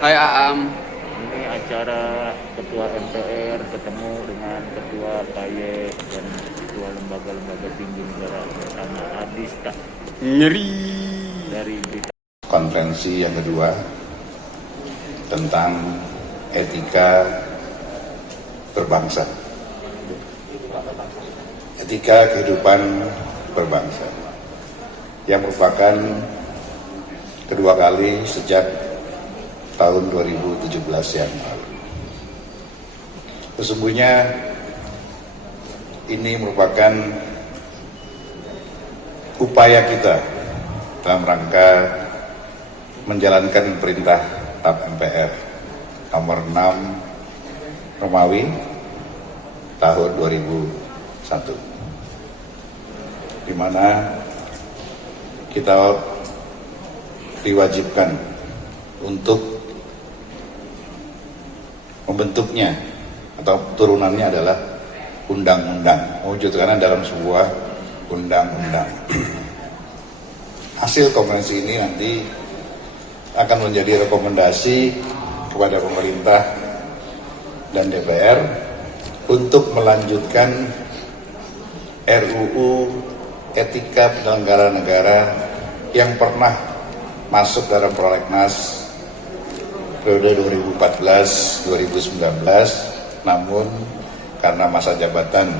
Hai Aam. Ini acara Ketua MPR ketemu dengan Ketua KY dan Ketua lembaga-lembaga tinggi negara bersama Adista Nyeri. dari Berita. Konferensi yang kedua tentang etika berbangsa, etika kehidupan berbangsa, yang merupakan kedua kali sejak tahun 2017 yang lalu. Sesungguhnya ini merupakan upaya kita dalam rangka menjalankan perintah TAP MPR nomor 6 Romawi tahun 2001, di mana kita diwajibkan untuk membentuknya atau turunannya adalah undang-undang, mewujudkannya dalam sebuah undang-undang. Hasil konferensi ini nanti akan menjadi rekomendasi kepada pemerintah dan DPR untuk melanjutkan RUU etika penyelenggara negara yang pernah masuk dalam prolegnas periode 2014-2019, namun karena masa jabatan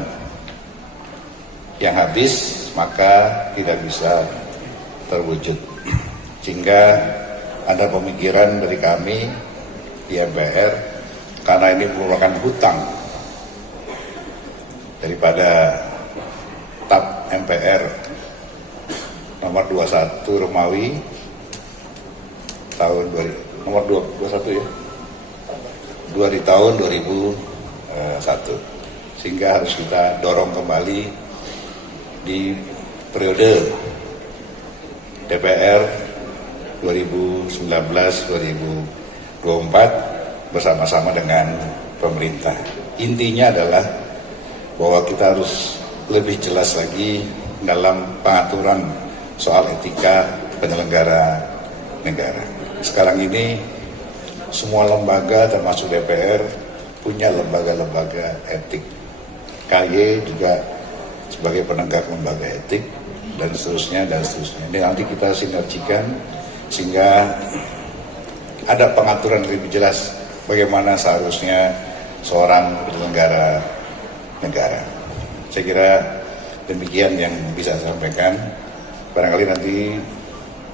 yang habis maka tidak bisa terwujud, sehingga ada pemikiran dari kami di MPR, karena ini merupakan hutang daripada TAP MPR nomor 21 Romawi tahun 2000, nomor 21 ya, di tahun 2001, sehingga harus kita dorong kembali di periode DPR 2019-2024 bersama-sama dengan pemerintah. Intinya adalah bahwa kita harus lebih jelas lagi dalam pengaturan soal etika penyelenggara negara. Sekarang ini semua lembaga termasuk DPR punya lembaga-lembaga etik. KY juga sebagai penegak lembaga etik dan seterusnya dan seterusnya. Ini nanti kita sinergikan sehingga ada pengaturan lebih jelas bagaimana seharusnya seorang penyelenggara negara. Saya kira demikian yang bisa saya sampaikan. Barangkali nanti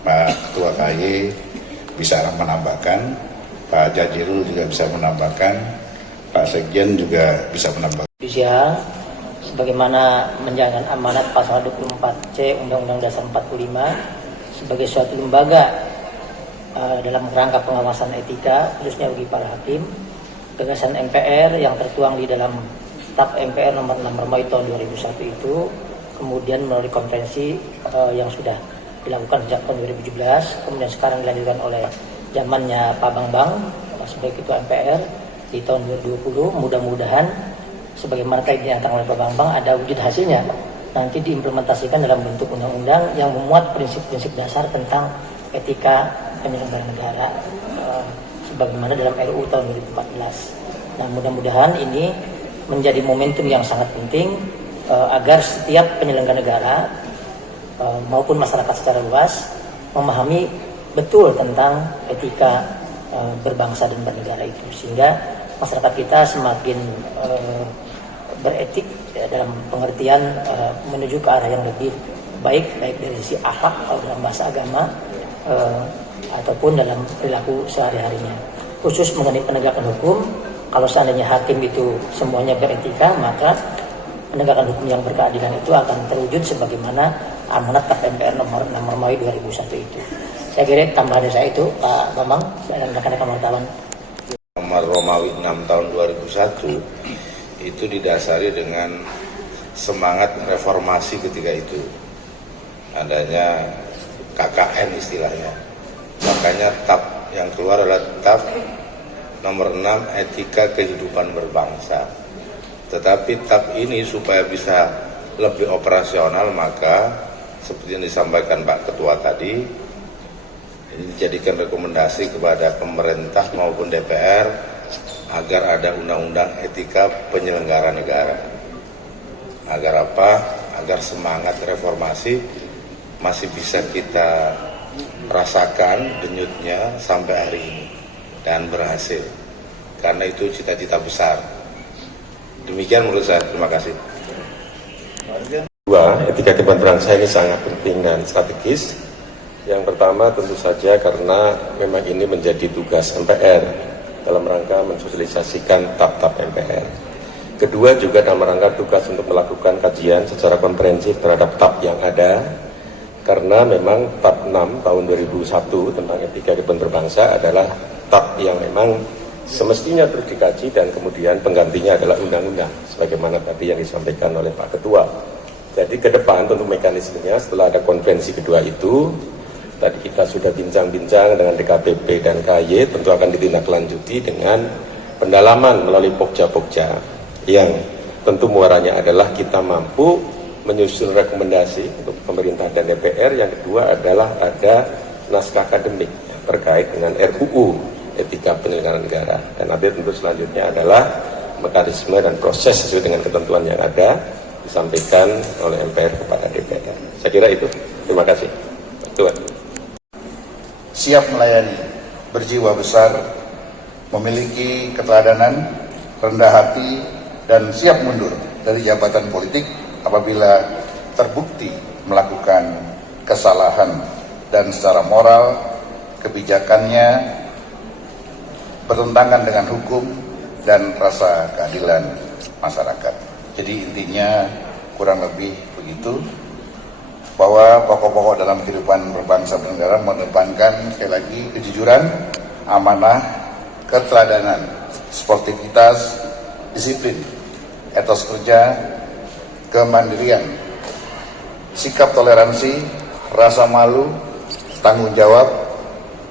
Pak Ketua KY bisa menambahkan, Pak Jajirul juga bisa menambahkan, Pak Sekjen juga bisa menambahkan. Judisial sebagaimana menjalankan amanat pasal 24C Undang-Undang Dasar 45 sebagai suatu lembaga dalam rangka pengawasan etika khususnya bagi para hakim, gagasan MPR yang tertuang di dalam TAP MPR nomor 6 Romawi tahun 2001 itu kemudian melalui konferensi yang sudah dilakukan sejak tahun 2017, kemudian sekarang dilanjutkan oleh zamannya Pak Bambang sebagai Ketua MPR di tahun 2020. Mudah-mudahan sebagaimana tadi dinyatakan oleh Pak Bambang ada wujud hasilnya, nanti diimplementasikan dalam bentuk undang-undang yang memuat prinsip-prinsip dasar tentang etika penyelenggara negara sebagaimana dalam RUU tahun 2014. Nah, mudah-mudahan ini menjadi momentum yang sangat penting agar setiap penyelenggara negara maupun masyarakat secara luas memahami betul tentang etika berbangsa dan bernegara itu, sehingga masyarakat kita semakin beretik dalam pengertian menuju ke arah yang lebih baik dari sisi akhlak kalau dalam bahasa agama ataupun dalam perilaku sehari-harinya. Khusus mengenai penegakan hukum, kalau seandainya hakim itu semuanya beretika, maka penegakan hukum yang berkeadilan itu akan terwujud sebagaimana amanat TAP MPR nomor 6 Romawi 2001 itu. Saya kira tambahan saya itu, Pak Bambang dan rekan-rekan wartawan. Nomor Romawi 6 tahun 2001 itu didasari dengan semangat reformasi ketika itu, adanya KKN istilahnya. Makanya TAP yang keluar adalah TAP nomor 6 etika kehidupan berbangsa. Tetapi TAP ini supaya bisa lebih operasional, maka seperti yang disampaikan Pak Ketua tadi, Ini dijadikan rekomendasi kepada pemerintah maupun DPR agar ada undang-undang etika penyelenggara negara. Agar apa? Agar semangat reformasi masih bisa kita rasakan denyutnya sampai hari ini dan berhasil. Karena itu cita-cita besar. Demikian menurut saya. Terima kasih. Dua, etika kehidupan berbangsa ini sangat penting dan strategis. Yang pertama tentu saja karena memang ini menjadi tugas MPR dalam rangka mensosialisasikan TAP-TAP MPR. Kedua juga dalam rangka tugas untuk melakukan kajian secara komprehensif terhadap TAP yang ada, karena memang TAP 6 tahun 2001 tentang etika kehidupan berbangsa adalah TAP yang memang semestinya terus dikaji dan kemudian penggantinya adalah undang-undang sebagaimana tadi yang disampaikan oleh Pak Ketua. Jadi ke depan tentu mekanismenya setelah ada konvensi kedua itu, tadi kita sudah bincang-bincang dengan DKPP dan KY, tentu akan ditindaklanjuti dengan pendalaman melalui pokja-pokja yang tentu muaranya adalah kita mampu menyusun rekomendasi untuk pemerintah dan DPR. Yang kedua adalah ada naskah akademik terkait dengan RUU etika penyelenggaraan negara, dan nanti tentu selanjutnya adalah mekanisme dan proses sesuai dengan ketentuan yang ada disampaikan oleh MPR kepada DPR. Saya kira itu. Terima kasih. Tuan. Siap melayani, berjiwa besar, memiliki keteladanan, rendah hati, dan siap mundur dari jabatan politik apabila terbukti melakukan kesalahan dan secara moral kebijakannya bertentangan dengan hukum dan rasa keadilan masyarakat. Jadi intinya kurang lebih begitu, bahwa pokok-pokok dalam kehidupan berbangsa dan negara mengedepankan sekali lagi kejujuran, amanah, keteladanan, sportivitas, disiplin, etos kerja, kemandirian, sikap toleransi, rasa malu, tanggung jawab,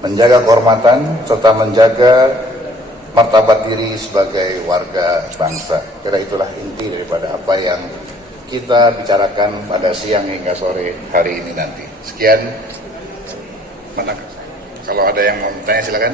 menjaga kehormatan, serta menjaga martabat diri sebagai warga bangsa. Kira itulah inti daripada apa yang kita bicarakan pada siang hingga sore hari ini nanti. Sekian. Mana? Kalau ada yang mau bertanya silakan.